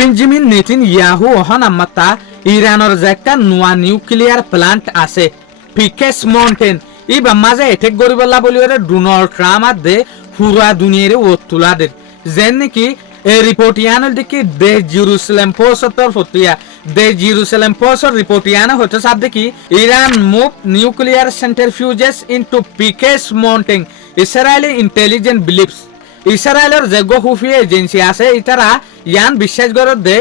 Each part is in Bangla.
বেঞ্জামিন নেতানিয়াহু অহন আমাতা ইরানের যে একটা নোয়া নিউক্লিয়ার প্লান্ট আছে পিকেস মাউন্টেন ইবা মাঝে এটেক গরিবল্লা বলি ওরে ডোনাল্ড ট্রাম্প দে পুরা দুনিয়ারে ও তুলা দে যেন নাকি রিপোর্ট ইয়ানোর দিকে দে জেরুসালেম পোস্টর ফতিয়া দে জেরুসালেম পোস্টর রিপোর্ট ইয়ানো হতে সাথ দেখি Iran move nuclear centrifuges into Pickaxe Mountain Israeli intelligent believes ইসরায়েলের যে খুফিয়া এজেন্সি আছে ইতারা ইয়ান বিশ্বাস করে দে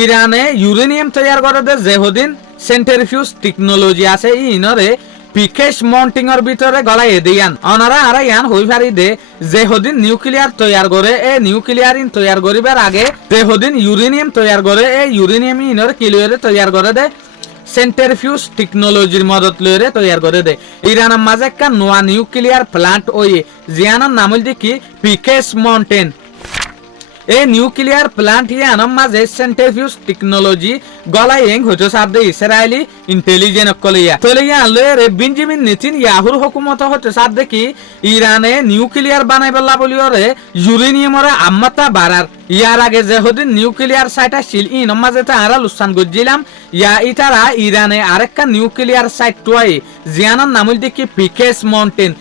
ইরানে ইউরেনিয়াম তৈয়ার করে দে যেহদিন সেন্ট্রিফিউজ টেকনোলজি আছে ইনরে পিকেস মাউন্টিং এর ভিতরে গলায় এদিয়ান অনারা আর ইয়ান হই পারি দে যেহদিন নিউক্লিয়ার তৈয়ার করে এ নিউক্লিয়ার ইন তৈয়ার করিবার আগে যেহদিন ইউরেনিয়াম তৈয়ার করে এ ইউরেনিয়াম ইনর কিলোরে তৈয়ার করে দে সেন্ট্রিফিউজ টেকনোলজির মদত লইরে তৈয়ার করে দে ইরানের মাঝে একটা নোয়া নিউক্লিয়ার প্লান্ট ওই জিয়ানোর নাম হল দেখি পিকেস মাউন্টেন এই নিউক্লিয়ার প্লান্ট ইয়ানোর মাঝে সেন্ট্রিফিউজ টেকনোলজি গলায় এং হইতো সাথে ইসরায়েলি ইন্টেলিজেন্স কলিয়া তলিয়া লইরে বেঞ্জামিন নেতানিয়াহুর হুকুমত হতে সাথ দেখি ইরানে নিউক্লিয়ার বানাইবলা বলিওরে ইউরেনিয়ামরে আম্মাতা বাড়ার ইয়ার আগে যেহদিন নিউক্লিয়ার সাইট আসছিল ইনর মাঝে তারা লুসান গজিলাম ইয়া ইতারা ইরানে আরেকটা নিউক্লিয়ার সাইট টুয়াই জিয়ানোর নাম হল দেখি পিকেস মাউন্টেন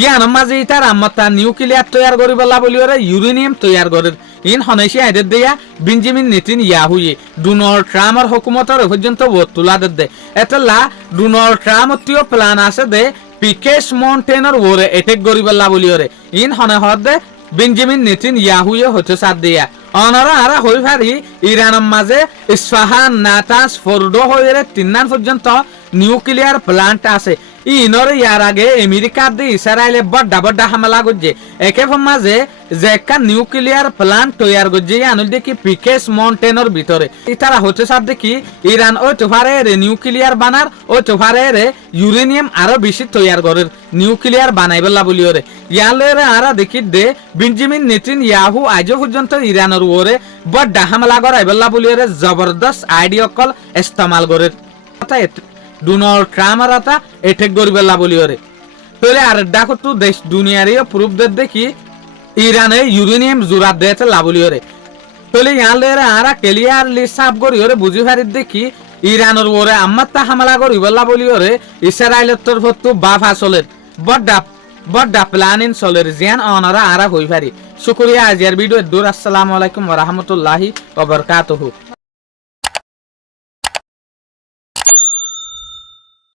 ইয়ানোর মাঝে ইতার আম্মাতা নিউক্লিয়ার তৈয়ার করিবলা বলিওরে ইউরেনিয়াম তৈয়ার করে ইন হনেশি আইদের দিয়া বেঞ্জামিন নেতানিয়াহুয়ে ডোনাল্ড ট্রাম্পের হুকুমতের পর্যন্ত ভোট তুলা দে এতলা ডোনাল্ড ট্রাম্পটিও প্ল্যান আছে দে পিকেস মাউন্টেনের ওরে এটেক করিবলা বলিওরে ইন হনে হদে বেঞ্জামিন নেতানিয়াহুয়ে হতে সাথ দিয়া অনারা আর হই পারি ইরানের মাঝে ইস্পাহান নাতাস ফোর্ডো হয়ে তিন্নান পর্যন্ত নিউক্লিয়ার প্লান্ট আছে ইনর ইয়ার আগে আমেরিকা দিয়ে ইসরায়েলে বড় হামলা করছে একে মাঝে যে একটা নিউক্লিয়ার প্লান্ট তৈয়ার করছে আনুল দেখি পিকেস মাউন্টেনের ভিতরে ইতারা হচ্ছে সাথ দেখি ইরান ওই তোফারে নিউক্লিয়ার বানার ওই তোফারে ইউরেনিয়াম আরো বেশি তৈয়ার করে নিউক্লিয়ার বানাইবলা বলি ওরে ইয়ালে আর দেখি দে বেঞ্জামিন নেতানিয়াহু আজও পর্যন্ত ইরানের ওরে বড় হামলা করাইবলা বলি ওরে জবরদস্ত আইডিয়া কল ইস্তেমাল করে ডোনাল্ড ট্রাম্প আর এটেক করিবেলা বলি ওরে তাহলে আর দেখো তো দেশ দুনিয়ারই প্রুফ দেখি ইরানে ইউরেনিয়াম জোড়া দিয়েছে লাবলি ওরে তাহলে ইয়ালে আর ক্লিয়ারলি সাফ করি ওরে বুঝি পারি দেখি ইরানের ওরে আম্মাত্তা হামলা করিবেলা বলি ওরে ইসরায়েলের তরফ তো বাফা চলের বড় প্ল্যানিং চলের জিয়ান অনারা আর হই পারি শুকরিয়া আজিয়ার ভিডিও দূর আসসালামু আলাইকুম ওয়া রাহমাতুল্লাহি ওয়া বারাকাতুহু।